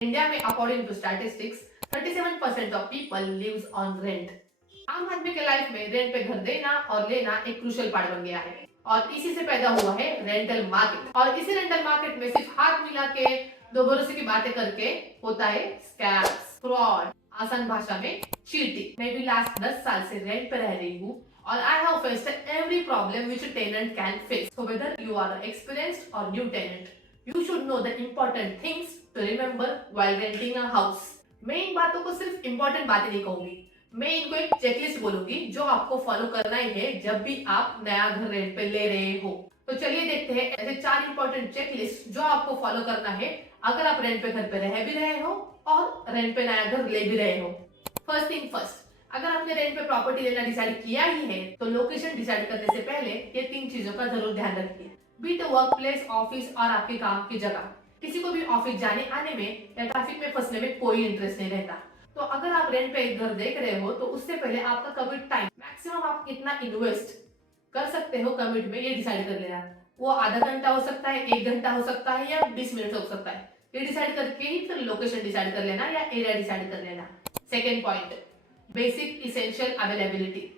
India में according to statistics 37% of people lives on rent. आम आदमी के लाइफ में रेंट पे घर देना और लेना एक क्रूशियल पार्ट बन गया है और इसी से पैदा हुआ है रेंटल मार्केट। और इसी रेंटल मार्केट में सिर्फ हाथ मिला के दो भरोसे की बातें करके होता है स्कैम्स, फ्रॉड, आसान भाषा में चीटिंग। मैं भी लास्ट 10 साल से रेंट पे रह रही हूँ और I have faced every problem which a tenant can face. So whether you are experienced और new tenant, you should know the important things to remember while renting a house। मैं इन बातों को सिर्फ इंपॉर्टेंट बातें नहीं कहूंगी, मैं इनको एक चेकलिस्ट बोलूंगी जो आपको फॉलो करना ही है जब भी आप नया घर रेंट पे ले रहे हो। तो चलिए देखते हैं ऐसे 4 इंपॉर्टेंट चेकलिस्ट जो आपको फॉलो करना है अगर आप रेंट पे घर पे रह भी रहे हो और रेंट पे नया घर ले भी रहे हो। फर्स्ट थिंग फर्स्ट, अगर आपने रेंट पे प्रॉपर्टी लेना डिसाइड किया ही है तो लोकेशन डिसाइड करने से पहले ये 3 चीजों का जरूर ध्यान रखिए। बीट वर्क प्लेस, ऑफिस और आपके काम की जगह। किसी को भी ऑफिस जाने आने में या ट्रैफिक में फंसने में कोई इंटरेस्ट नहीं रहता। तो अगर आप रेंट पे एक घर देख रहे हो तो उससे पहले आपका कमिट टाइम मैक्सिमम आप कितना इन्वेस्ट कर सकते हो कमिट में ये डिसाइड कर लेना। वो आधा घंटा हो सकता है, 1 घंटा हो सकता है या 20 मिनट हो सकता है। ये डिसाइड करके ही फिर लोकेशन डिसाइड कर लेना या एरिया डिसाइड कर लेना। Second point, basic essential availability.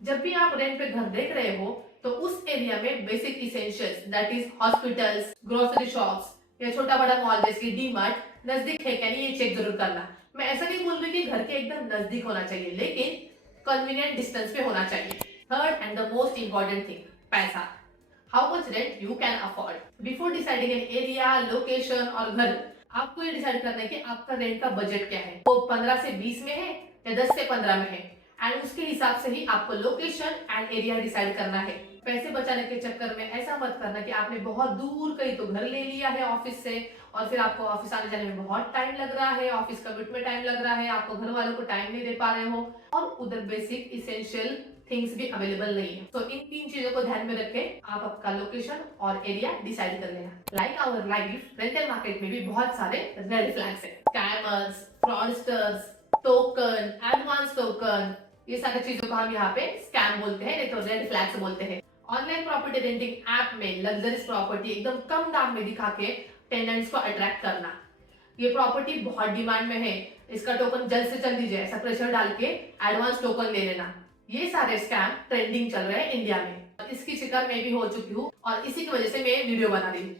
जब भी आप रेंट पे घर देख रहे हो तो उस एरिया में basic essentials that is hospitals, grocery shops या छोटा बड़ा मॉल जैसे डी मार्ट नजदीक है क्या नहीं ये चेक जरूर करना। मैं ऐसा नहीं बोल रही कि घर के एकदम नजदीक होना चाहिए, लेकिन कन्वीनियंट डिस्टेंस पे होना चाहिए। Third and the most important thing, पैसा। How much rent you can afford. Before deciding an area, location और घर, आपको ये डिसाइड करना है कि आपका रेंट का बजट क्या है। वो 15 से 20 में है या 10 से 15 में है, एंड उसके हिसाब से ही आपको लोकेशन एंड एरिया डिसाइड करना है। पैसे बचाने के चक्कर में ऐसा मत करना कि आपने बहुत दूर कहीं तो घर ले लिया है ऑफिस से और फिर आपको ऑफिस आने जाने में बहुत टाइम लग रहा है, ऑफिस कमिट में टाइम लग रहा है, आपको घर वालों को टाइम नहीं दे पा रहे हो और उधर बेसिक इसेंशियल थिंग्स भी अवेलेबल नहीं है। तो इन 3 चीजों को ध्यान में रखें आप आपका लोकेशन और एरिया डिसाइड कर लेना। Like our life, rental market में भी बहुत सारे रेड फ्लैग्स है। Scammers, fraudsters, token, advance token, ये सारी चीजों को हम यहाँ पे स्कैम बोलते हैं, नहीं तो रेड फ्लैग्स बोलते हैं। ऑनलाइन प्रॉपर्टी रेंटिंग ऐप में लग्जरियस प्रॉपर्टी एकदम कम दाम में दिखा के टेनेंट्स को अट्रैक्ट करना। ये प्रॉपर्टी बहुत डिमांड में है, इसका टोकन जल्द से जल्द दीजिए, ऐसा प्रेशर डाल के एडवांस टोकन ले लेना। ये सारे स्कैम ट्रेंडिंग चल रहे हैं इंडिया में। इसकी शिकार मैं भी हो चुकी हूँ और इसी की वजह से मैं वीडियो बना रही हूँ।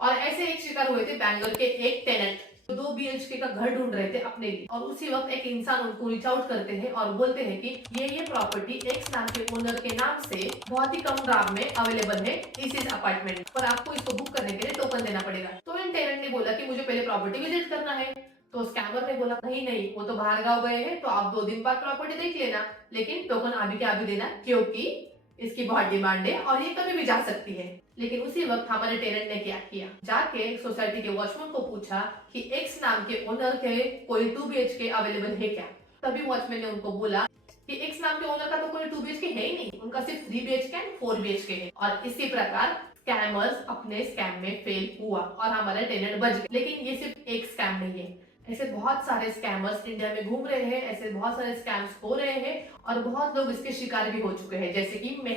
और ऐसे एक शिकार हुए थे बैंगलोर के एक टेनेंट, 2 BHK का घर ढूंढ रहे थे अपने लिए और उसी वक्त एक इंसान उनको रीच आउट करते हैं और बोलते हैं कि ये प्रॉपर्टी एक्स नाम के ओनर के नाम से बहुत ही कम दाम में अवेलेबल है इस अपार्टमेंट पर, आपको इसको बुक करने के लिए टोकन देना पड़ेगा। तो इन टेनेंट ने बोला कि मुझे पहले प्रॉपर्टी विजिट करना है। तो स्कैमर ने बोला नहीं नहीं, वो तो बाहर गाँव गए हैं तो आप 2 दिन बाद प्रॉपर्टी देख लेना, लेकिन टोकन अभी के अभी देना क्योंकि इसकी बहुत डिमांड है और ये कभी भी जा सकती है। लेकिन उसी वक्त हमारे टेनेंट ने क्या किया, जाके सोसाइटी के वॉचमैन को पूछा कि एक्स नाम के ओनर के कोई 2 BHK अवेलेबल है क्या। तभी वॉचमैन ने उनको बोला कि एक्स नाम के ओनर का तो कोई 2 BHK है ही नहीं, उनका सिर्फ 3 BHK एंड 4 BHK है। और इसी प्रकार स्कैमर्स अपने स्कैम में फेल हुआ और हमारे टेनेंट बच गए। लेकिन ये सिर्फ एक स्कैम नहीं है, ऐसे बहुत सारे स्कैमर्स इंडिया में घूम रहे हैं, ऐसे बहुत सारे स्कैम्स हो रहे हैं और बहुत लोग इसके शिकार भी हो चुके हैं जैसे कि मैं।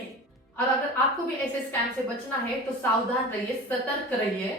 और अगर आपको भी ऐसे स्कैम से बचना है तो सावधान रहिए, सतर्क रहिए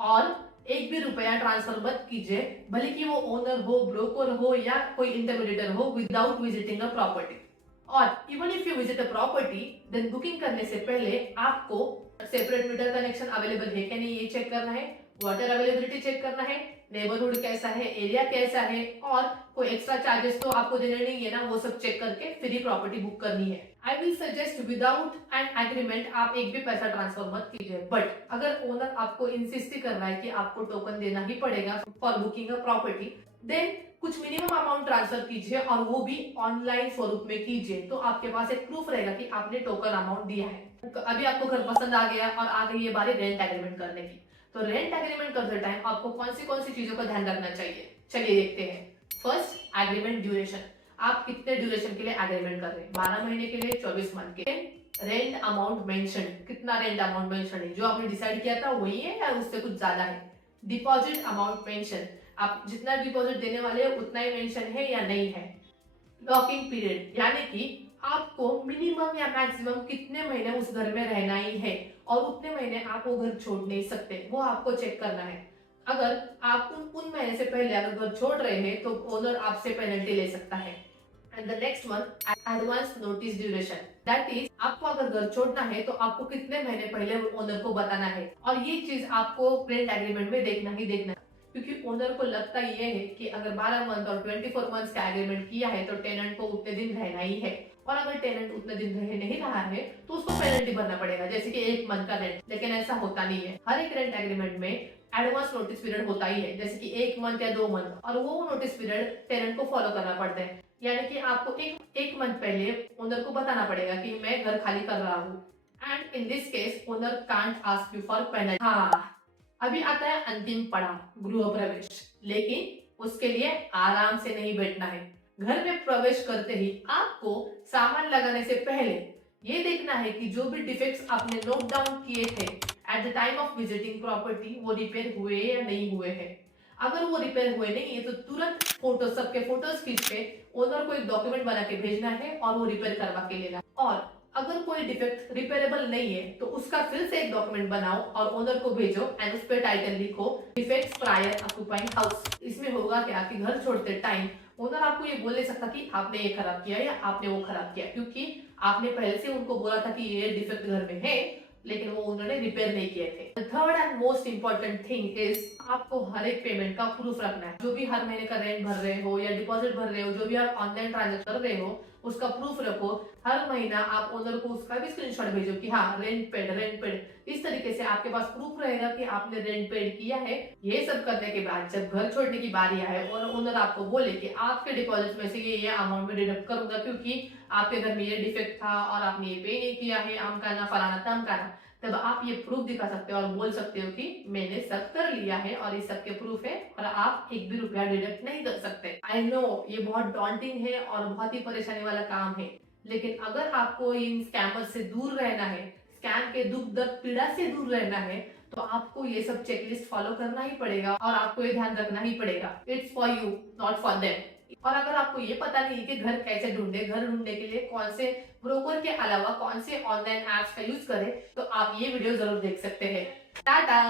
और एक भी रुपया ट्रांसफर मत कीजिए, भले कि वो ओनर हो, ब्रोकर हो या कोई इंटरमीडिएटर हो, विदाउट विजिटिंग अ प्रॉपर्टी। और even if you visit a property then booking करने से पहले आपको सेपरेट मीटर कनेक्शन अवेलेबल है क्या नहीं ये चेक करना है, वाटर अवेलेबिलिटी चेक करना है, नेबरहुड कैसा है, एरिया कैसा है और कोई एक्स्ट्रा चार्जेस तो आपको देने नहीं है ना, वो सब चेक करके फिर ही प्रॉपर्टी बुक करनी है। I will suggest without an agreement आप एक भी पैसा ट्रांसफर मत कीजिए। बट अगर ओनर आपको इंसिस्ट कर रहा है कि आपको टोकन देना ही पड़ेगा for booking a property, then कुछ मिनिमम अमाउंट ट्रांसफर कीजिए और वो भी ऑनलाइन स्वरूप में कीजिए, तो आपके पास एक प्रूफ रहेगा कि आपने टोकन अमाउंट दिया है। अभी आपको घर पसंद आ गया और आ गई ये बारी रेंट एग्रीमेंट करने की, तो रेंट एग्रीमेंट करते टाइम आपको कौन सी चीजों का ध्यान रखना चाहिए, चलिए देखते हैं। First, agreement duration. आप कितने ड्यूरेशन के लिए एग्रीमेंट कर रहे हैं, 12 महीने के लिए, 24 मंथ के। रेंट अमाउंट मेंशन, कितना रेंट अमाउंट मेंशन है, जो आपने डिसाइड किया था वही है या उससे कुछ ज्यादा है। डिपॉजिट अमाउंट मेंशन, आप जितना डिपॉजिट देने वाले हैं उतना ही मेंशन है या नहीं है। लॉकिंग पीरियड, यानी कि आपको मिनिमम या मैक्सिमम कितने महीने उस घर में रहना ही है और उतने महीने आप वो घर छोड़ नहीं सकते, वो आपको चेक करना है। अगर आप उन महीने से पहले अगर घर छोड़ रहे हैं तो ओनर आपसे पेनल्टी ले सकता है। And the next one, advance notice duration, that is आपको अगर घर छोड़ना है तो आपको कितने महीने पहले ओनर को बताना है, और ये चीज आपको रेंट एग्रीमेंट में देखना ही देखना है। क्योंकि ओनर को लगता ये है कि अगर 12 मंथ और 24 मंथ्स का एग्रीमेंट किया है तो टेनेंट को उतने दिन रहना ही है, और अगर टेनेंट उतने दिन रह नहीं रहा है तो उसको पेनल्टी भरना पड़ेगा, जैसे कि 1 मंथ का रेंट। लेकिन ऐसा होता नहीं है, हर एक रेंट एग्रीमेंट में एडवांस नोटिस पीरियड होता ही है, जैसे कि 1 मंथ या 2 मंथ, और वो नोटिस पीरियड टेनेंट को फॉलो करना पड़ता है। यानी कि आपको एक मंथ पहले ओनर को बताना पड़ेगा कि मैं घर खाली कर रहा हूँ। And in this case owner can't ask you for penalty. हाँ, अभी आता है अंतिम पड़ाव, गृह प्रवेश। लेकिन उसके लिए आराम से नहीं बैठना है। घर में प्रवेश करते ही आपको सामान लगाने से पहले ये देखना है कि जो भी डिफेक्ट्स आपने नोट डाउन किए थे at the time of visiting property वो रिपेयर हुए या नहीं हुए हैं। अगर वो रिपेयर हुए नहीं है तो तुरंत सबके फोटोज खींच के ओनर को एक डॉक्यूमेंट बना के भेजना है और वो रिपेयर करवा के लेना। और अगर कोई डिफेक्ट रिपेयरेबल नहीं है तो उसका फिर से एक डॉक्यूमेंट बनाओ और ओनर को भेजो एंड उस पर टाइटल लिखो, डिफेक्ट्स प्रायर ऑक्यूपाइंग हाउस। इसमें होगा क्या कि घर छोड़ते टाइम ओनर आपको ये बोल नहीं सकता कि आपने ये खराब किया या आपने वो खराब किया, क्योंकि आपने पहले से उनको बोला था कि ये डिफेक्ट घर में है, लेकिन वो उन्होंने रिपेयर नहीं किए थे। Third and most important thing is आपको हर एक पेमेंट का प्रूफ रखना है। जो भी हर महीने का रेंट भर रहे हो या डिपॉजिट भर रहे हो, जो भी आप ऑनलाइन ट्रांजेक्शन कर रहे हो उसका प्रूफ रखो। हर महीना आप ओनर को उसका भी स्क्रीनशॉट भेजो कि हाँ रेंट पेड, रेंट पेड। इस तरीके से आपके पास प्रूफ रहेगा कि आपने रेंट पेड किया है। ये सब करने के बाद जब घर छोड़ने की बारी आए और ओनर आपको बोले कि आपके डिपॉजिट में से ये अमाउंट में डिडक्ट करूंगा क्योंकि आपके घर में ये डिफेक्ट था और आपने ये पे नहीं किया है, आमका ना फलाना तमका ना, तब आप ये प्रूफ दिखा सकते हो और बोल सकते हो कि मैंने सब कर लिया है और इस सब के प्रूफ है और आप एक भी रुपया डिडक्ट नहीं कर सकते। आई नो ये बहुत डॉन्टिंग है और बहुत ही परेशानी वाला काम है, लेकिन अगर आपको इन स्कैमर से दूर रहना है, स्कैम के दुख दर्द पीड़ा से दूर रहना है, तो आपको ये सब चेकलिस्ट फॉलो करना ही पड़ेगा और आपको ये ध्यान रखना ही पड़ेगा। It's for you not for them. और अगर आपको ये पता नहीं है कि घर कैसे ढूंढे, घर ढूंढने के लिए कौन से ब्रोकर के अलावा कौन से ऑनलाइन एप्स का यूज करें, तो आप ये वीडियो जरूर देख सकते हैं। टाटा।